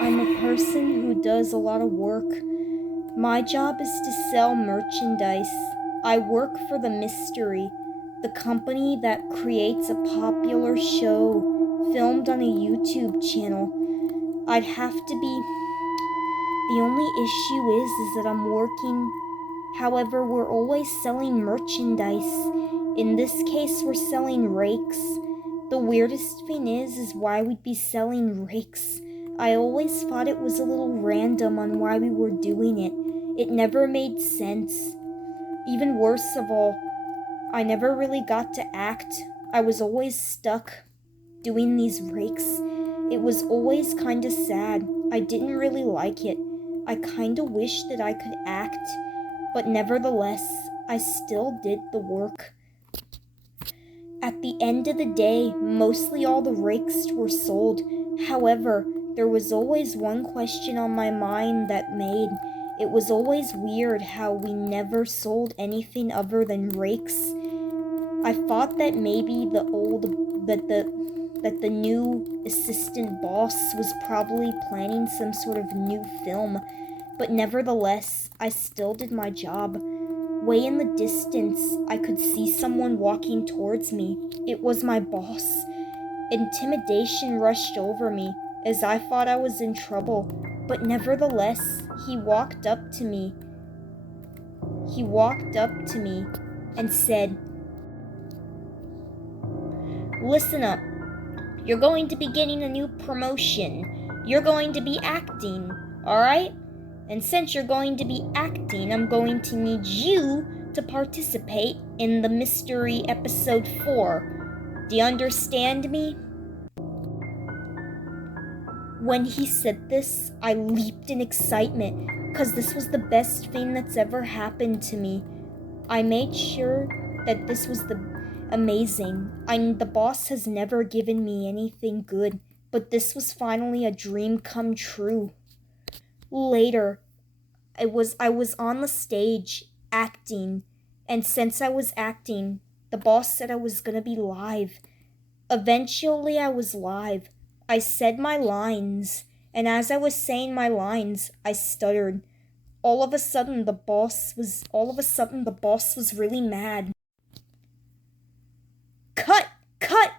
I'm a person who does a lot of work. My job is to sell merchandise. I work for the Mystery, the company that creates a popular show filmed on a YouTube channel. I'd have to be. The only issue is that I'm working. However, we're always selling merchandise. In this case, we're selling rakes. The weirdest thing is why we'd be selling rakes. I always thought it was a little random on why we were doing it. It never made sense. Even worse of all, I never really got to act. I was always stuck doing these rakes. It was always kinda sad. I didn't really like it. I kinda wish that I could act, but nevertheless, I still did the work. At the end of the day, mostly all the rakes were sold. However, there was always one question on my mind that made. It was always weird how we never sold anything other than rakes. I thought that maybe that the new assistant boss was probably planning some sort of new film, but nevertheless, I still did my job. Way in the distance, I could see someone walking towards me. It was my boss. Intimidation rushed over me, as I thought I was in trouble, but nevertheless, he walked up to me. And said, "Listen up. You're going to be getting a new promotion. You're going to be acting, alright? And since you're going to be acting, I'm going to need you to participate in the Mystery Episode 4. Do you understand me?" When he said this, I leaped in excitement, because this was the best thing that's ever happened to me. I made sure that this was amazing. The boss has never given me anything good, but this was finally a dream come true. Later, I was on the stage acting, and since I was acting, the boss said I was gonna be live. Eventually, I was live. I said my lines, and as I was saying my lines, I stuttered. All of a sudden, the boss was really mad. Cut! Cut!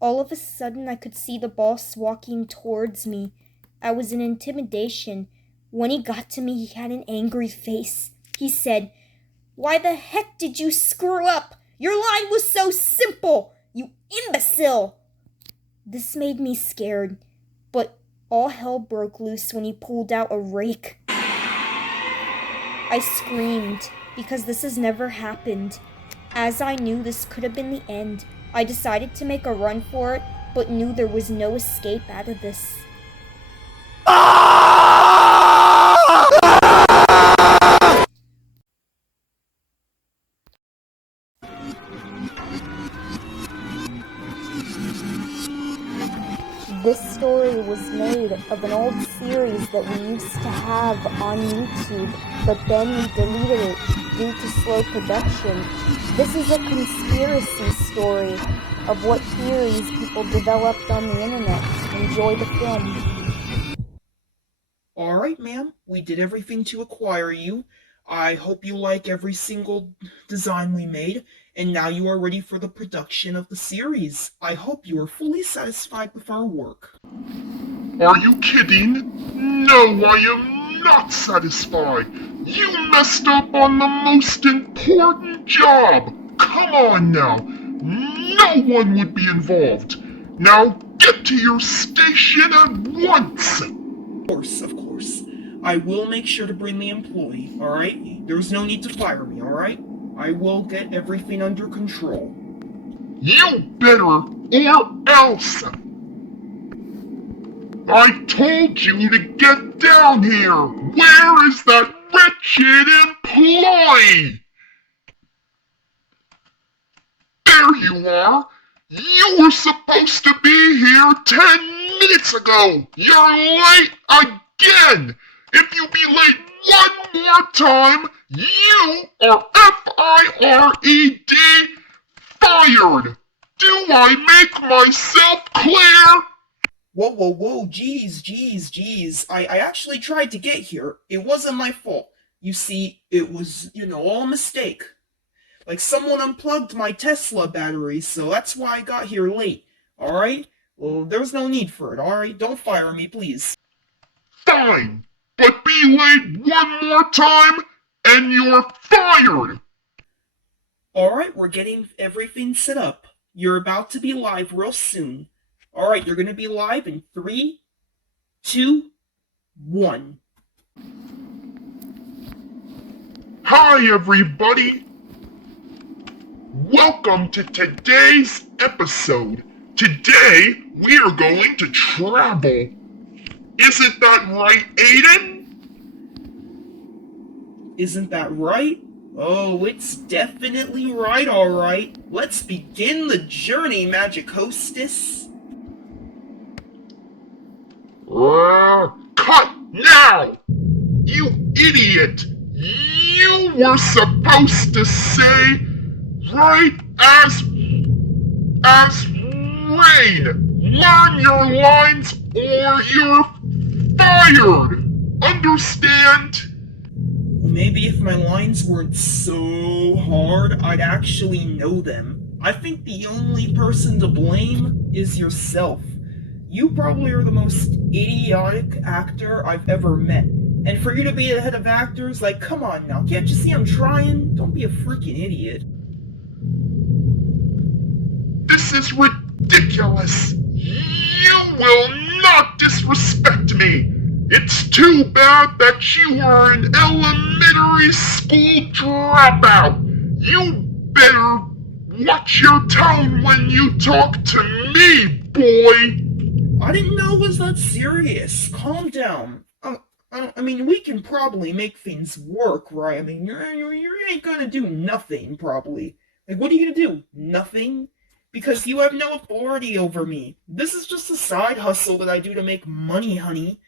All of a sudden, I could see the boss walking towards me. I was in intimidation. When he got to me, he had an angry face. He said, "Why the heck did you screw up? Your line was so simple, you imbecile!" This made me scared, but all hell broke loose when he pulled out a rake. I screamed, because this has never happened. As I knew this could have been the end, I decided to make a run for it, but knew there was no escape out of this. This story was made of an old series that we used to have on YouTube, but then we deleted it due to slow production. This is a conspiracy story of what theories people developed on the internet. Enjoy the film. Alright, ma'am, we did everything to acquire you. I hope you like every single design we made, and now you are ready for the production of the series. I hope you are fully satisfied with our work. Are you kidding? No, I am not satisfied. You messed up on the most important job. Come on now. No one would be involved. Now get to your station at once. Of course. I will make sure to bring the employee, alright? There's no need to fire me, alright? I will get everything under control. You better, or else. I told you to get down here! Where is that wretched employee? There you are! You were supposed to be here 10 minutes ago! You're late again! If you be late one more time, you are F-I-R-E-D fired! Do I make myself clear? Whoa, geez. I actually tried to get here. It wasn't my fault. You see, it was, all a mistake. Like someone unplugged my Tesla battery, so that's why I got here late. Alright? Well, there's no need for it, alright? Don't fire me, please. Fine, but be late one more time, and you're fired! Alright, we're getting everything set up. You're about to be live real soon. Alright, you're gonna be live in 3, 2, 1. Hi, everybody! Welcome to today's episode. Today, we are going to travel. Isn't that right, Aiden? Isn't that right? Oh, it's definitely right, alright. Let's begin the journey, Magic Hostess. Cut now! You idiot! You were supposed to say right as rain. Learn your lines or you're fired. Understand? Maybe if my lines weren't so hard, I'd actually know them. I think the only person to blame is yourself. You probably are the most idiotic actor I've ever met. And for you to be the head of actors, like, come on now, can't you see I'm trying? Don't be a freaking idiot. This is ridiculous! You will not disrespect me! It's too bad that you are an elementary school dropout! You better watch your tone when you talk to me, boy! I didn't know it was that serious. Calm down. I mean, we can probably make things work, right? I mean, you ain't gonna do nothing, probably. Like, what are you gonna do? Nothing? Because you have no authority over me. This is just a side hustle that I do to make money, honey.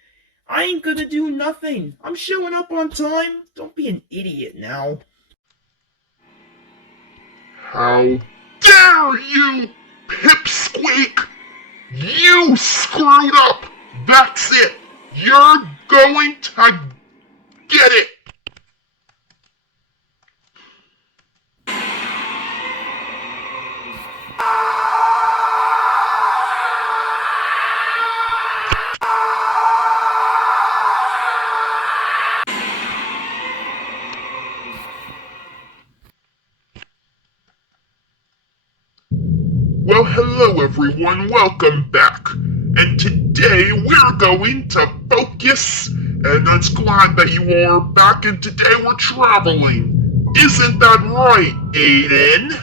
I ain't gonna do nothing. I'm showing up on time. Don't be an idiot now. How dare you, Pipsqueak! You screwed up! That's it! You're going to get it! Well, hello everyone, welcome back. And today we're going to focus, and I'm glad that you are back, and today we're traveling. Isn't that right, Aiden?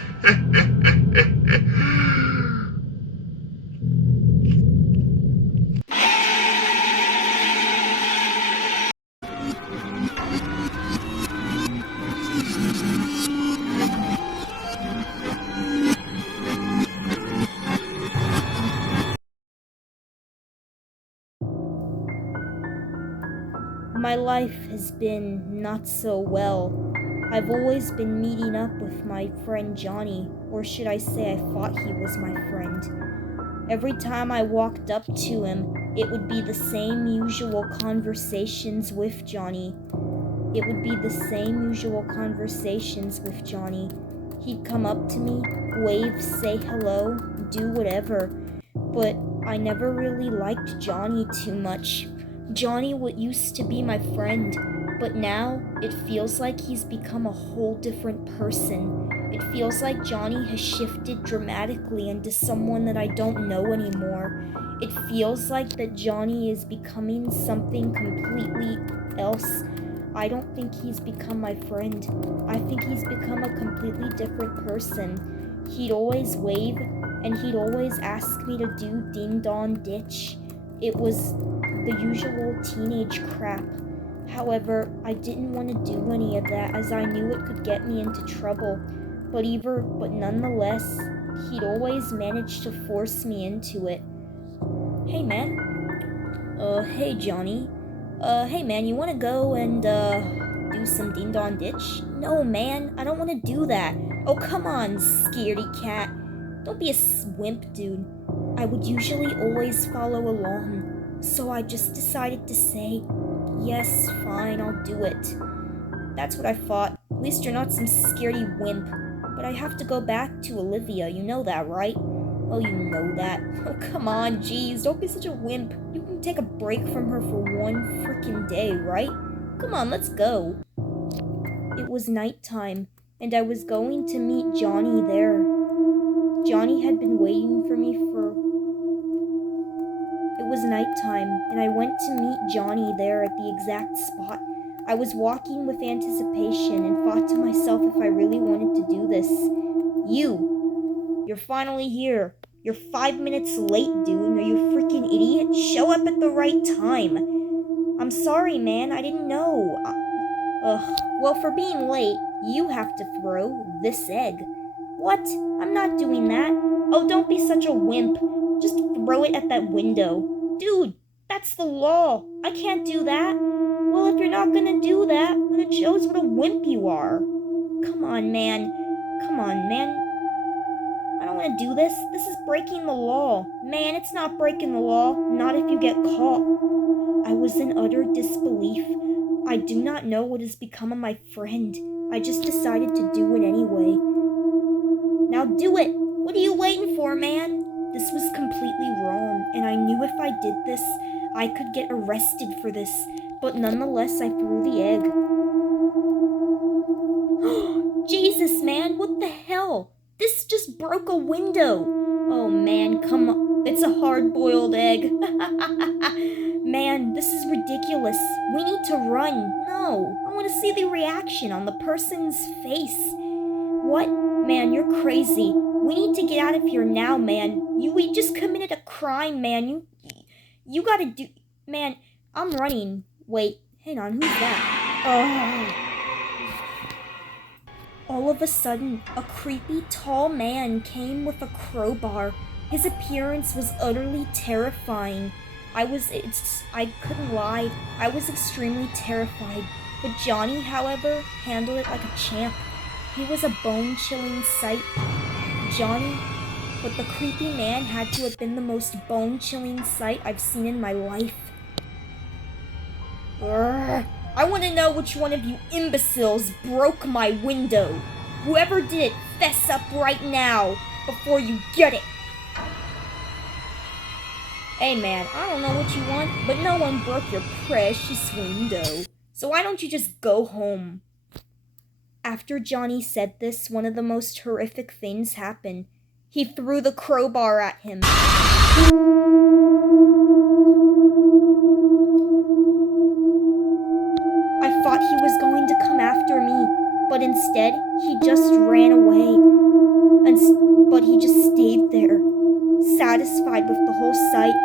My life has been not so well. I've always been meeting up with my friend Johnny, or should I say I thought he was my friend. Every time I walked up to him, it would be the same usual conversations with Johnny. He'd come up to me, wave, say hello, do whatever, but I never really liked Johnny too much. Johnny used to be my friend, but now it feels like he's become a whole different person. It feels like Johnny has shifted dramatically into someone that I don't know anymore. It feels like that Johnny is becoming something completely else. I don't think he's become my friend. I think he's become a completely different person. He'd always wave, and he'd always ask me to do ding dong ditch. It was the usual teenage crap. However, I didn't want to do any of that as I knew it could get me into trouble. But nonetheless, he'd always manage to force me into it. Hey, man. Hey, Johnny. Hey, man, you wanna go and, do some Ding Dong Ditch? No, man, I don't wanna do that. Oh, come on, scaredy cat. Don't be a wimp, dude. I would usually always follow along, so I just decided to say, yes, fine, I'll do it. That's what I thought. At least you're not some scaredy wimp. But I have to go back to Olivia, you know that, right? Oh, you know that. Oh, come on, jeez, don't be such a wimp. You can take a break from her for one freaking day, right? Come on, let's go. It was nighttime, and I was going to meet Johnny there. Johnny had been waiting for me for... It was nighttime, and I went to meet Johnny there at the exact spot. I was walking with anticipation and thought to myself if I really wanted to do this. You're finally here. You're 5 minutes late, dude. Are you a freaking idiot? Show up at the right time. I'm sorry, man. I didn't know. Well, for being late, you have to throw this egg. What? I'm not doing that. Oh, don't be such a wimp. Just throw it at that window. Dude, that's the law. I can't do that. Well, if you're not gonna do that, then it shows what a wimp you are. Come on, man. Come on, man. I don't want to do this. This is breaking the law. Man, it's not breaking the law. Not if you get caught. I was in utter disbelief. I do not know what has become of my friend. I just decided to do it anyway. Now do it! What are you waiting for, man? This was completely wrong, and I knew if I did this, I could get arrested for this. But nonetheless, I threw the egg. Jesus, man, what the hell? This just broke a window. Oh, man, come on. It's a hard-boiled egg. Man, this is ridiculous. We need to run. No, I want to see the reaction on the person's face. What? Man, you're crazy. We need to get out of here now, man. We just committed a crime, man. You gotta do... Man, I'm running. Wait, hang on, who's that? All of a sudden, a creepy tall man came with a crowbar. His appearance was utterly terrifying. I couldn't lie. I was extremely terrified. But Johnny, however, handled it like a champ. He was a bone-chilling sight. But the creepy man had to have been the most bone-chilling sight I've seen in my life. Urgh. I want to know which one of you imbeciles broke my window. Whoever did it, fess up right now, before you get it. Hey man, I don't know what you want, but no one broke your precious window. So why don't you just go home? After Johnny said this, one of the most horrific things happened. He threw the crowbar at him. I thought he was going to come after me, but instead, he just ran away. But he just stayed there, satisfied with the whole sight.